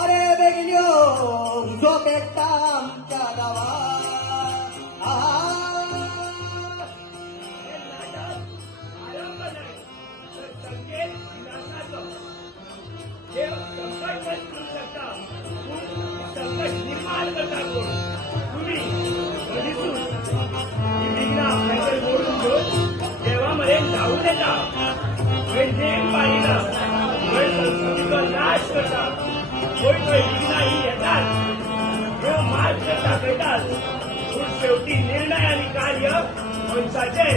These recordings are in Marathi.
अरे बेगिन्यो झोपेटा आमच्या गावात देवामध्ये जाऊ देता संस्कृतीचा नाश करतात नाही येतात मार्ग टाकतात शेवटी निर्णय आणि कार्य मनुष्याचे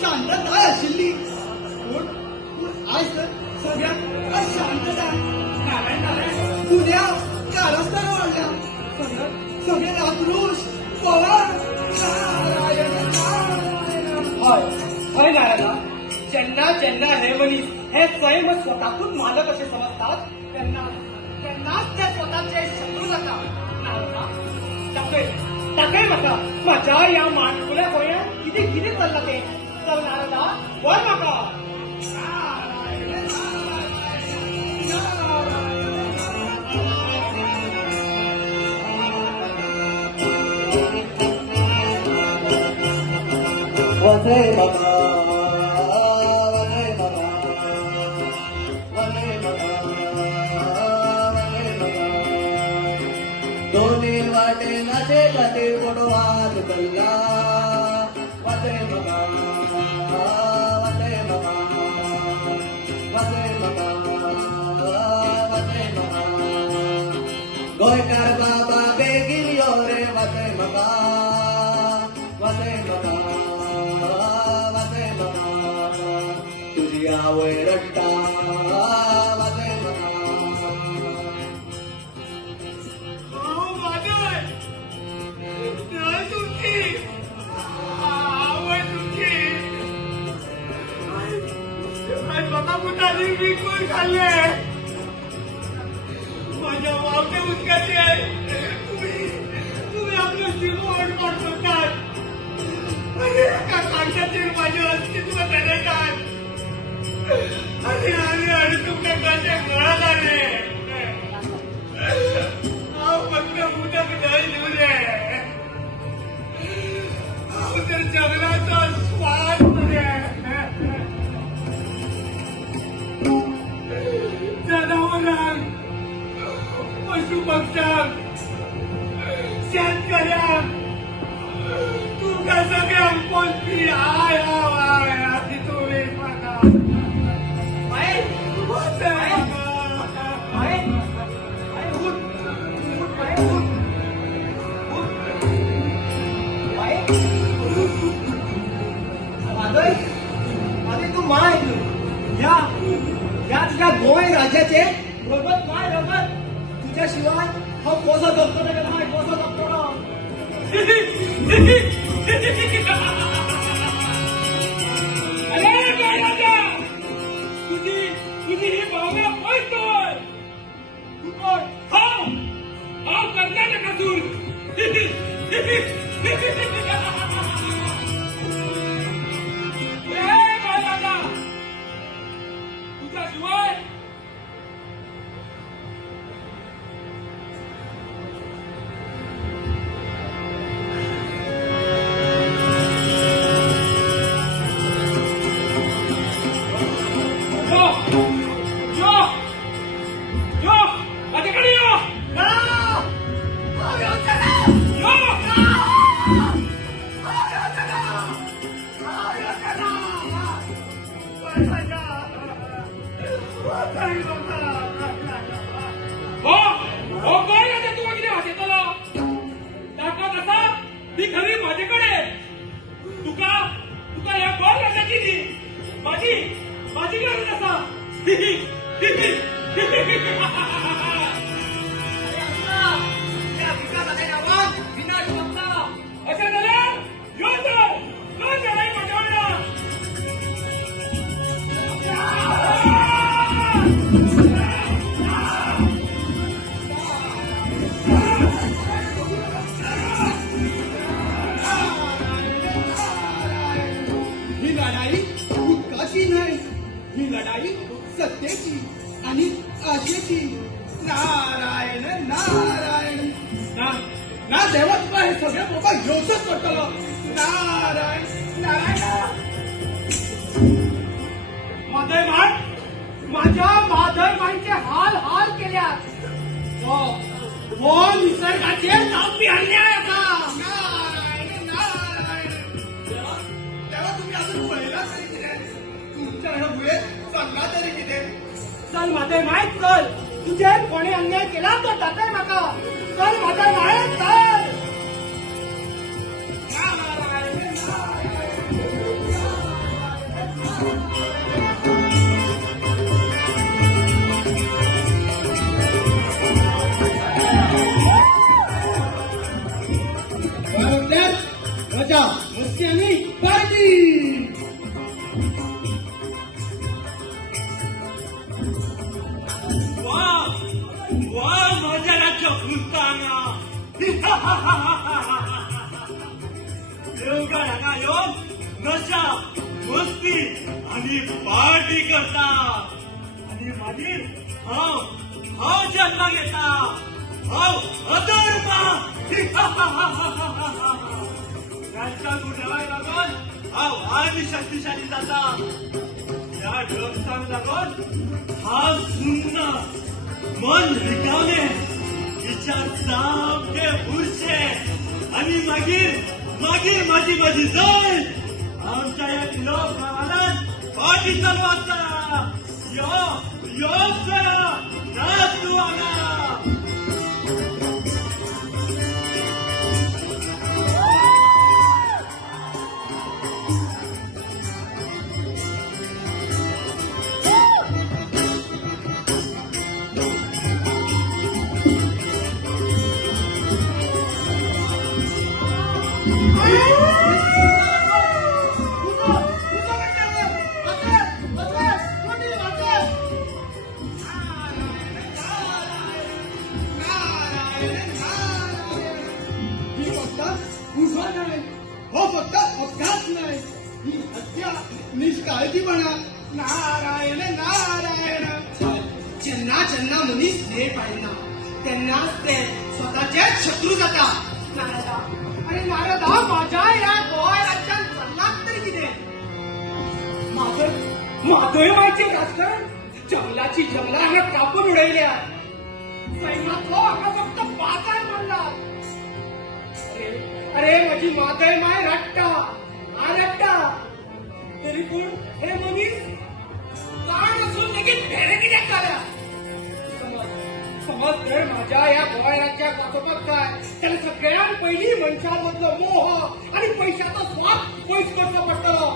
शांतता शिल्ली आज तर सगळ्यात शांतता दुनिया कारस्थान वाढल्या सगळे आक्रोश पवार होय नारायणा ज्यांना ज्यांना हे मनीस हे स्वयं स्वतःतून मालक असे समजतात त्यांनाच त्या स्वतःचे शत्रू जातात नारायणा टाके माका माझ्या या माणकुल्या गोया किती किती चालला ते चल नारदा बोल माका वसे बाबा दोन्ही वाटे नाचे काटे फोटोवाद कल्ला वसे बाबा वसे बाबा वसे बाबा वसे बाबा गोयकार बाबा बेगीन यो रे वसे बाबा वसे बाबा वसे बाबा तुझी आवय रट्टा वसे बाबा बिलकुल खाल्ले माझ्या मावटे उचकाचे तुम्ही आपलं जीवन पाठवतात एका कागदाचे माझे अस्तित्व धरतात आणि आम्ही अडचून कसे गळत आले फक्त उदक नाही देऊ दे तर जगण्याचा स्वाद जनावरांक पशु पक्ष्यांक शेतकऱ्यांक तुमच्या सगळ्यांक पोसपी आय आय आधी तुम्ही म्हाका तू माय या तुझ्या गोय राज्याचे रगत माय रगत तुझ्याशिवाय हा कोसा जगतो नाही कोसा जगतो ना अरे काय राजा तुझी ही भावना पळतोय तू कोण हा कर्नाटकातून तुझ्याशिवाय हो काय आता तू किती वाटेतला ताकद असा ती खरी माझ्याकडे तुका तुका या गोल राजाची ती माझी गरज असा त्या विकासाच्या नावात विनाश होता. असं झालं योन झालाय माझ्याकडे ही लढाई हुक्काची नाही, ही लढाई सत्तेची आणि आशेची. नारायण नारायण ना ना देवा तुला हे सगळे बाबा योगच करतलो. नारायण नारायण. माधवमाय माझ्या माधवमाईचे हाल हाल केल्यात. वो निसर्गाचे तापी अन्याय असा. नारायण नारायण. तेव्हा तुम्ही अजून पहिला तरी किती तुमच्या ह्या चांगला तरी किती. चल माधवमाय चल, तुझे कोणी अन्याय केला तो दाखव नका. चल माधवमाय चल. नारायण नारायण. राजा मस्त्यानी पार्टी. वा माझ्या राज्य फुलताना देवगड हांगा येवन नशा मस्ती आणि पार्टी करता आणि मागीर हांव जन्माक येता. हांव अधर्मा राज्या गुन्ह्याक लागून हांव आनी शक्तिशाली जाता. या ड्रग्सांक लागून हांव सुन्न मन रिकामे विचार सामके उरचे आणि मागीर माझी जय आमच्या एक लोक गावाला पाठी चालवाचा. यो नाच तू हांगा. ही फक्त गुन्हा नाही, हो फक्त अपघात नाही, ही हत्या निष्काळजीपणा. नारायण नारायण. ज्यांना ज्यांना मनीस ध्येय पाहिना त्यांनाच ते स्वतःचे शत्रू जातात. नारदा अरे नारदा माझ्या या गोवा राज्यात चाललात तरी किती. माधवमाईचे राजकारण जंगलाची जंगला कापून उडवल्या. सैन्यातलो आता फक्त पाचार मारला. अरे माझी माधवमाय रट्टा तरी पण हे मनीस काळ नसून देखील फेरे कित्याक झाल्या. समज जर माझ्या या गोवाऱ्याच्या वाचोपाक काय त्याला सगळ्यात पहिली मनशामधलो मोह आणि पैशाचा स्वाद पयस करचो पडटलो.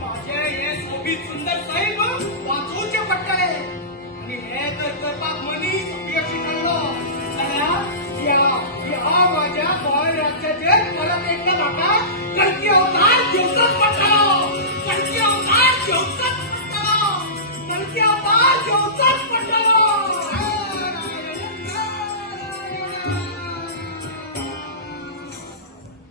माझे हे सोबीत सुंदर सैन्य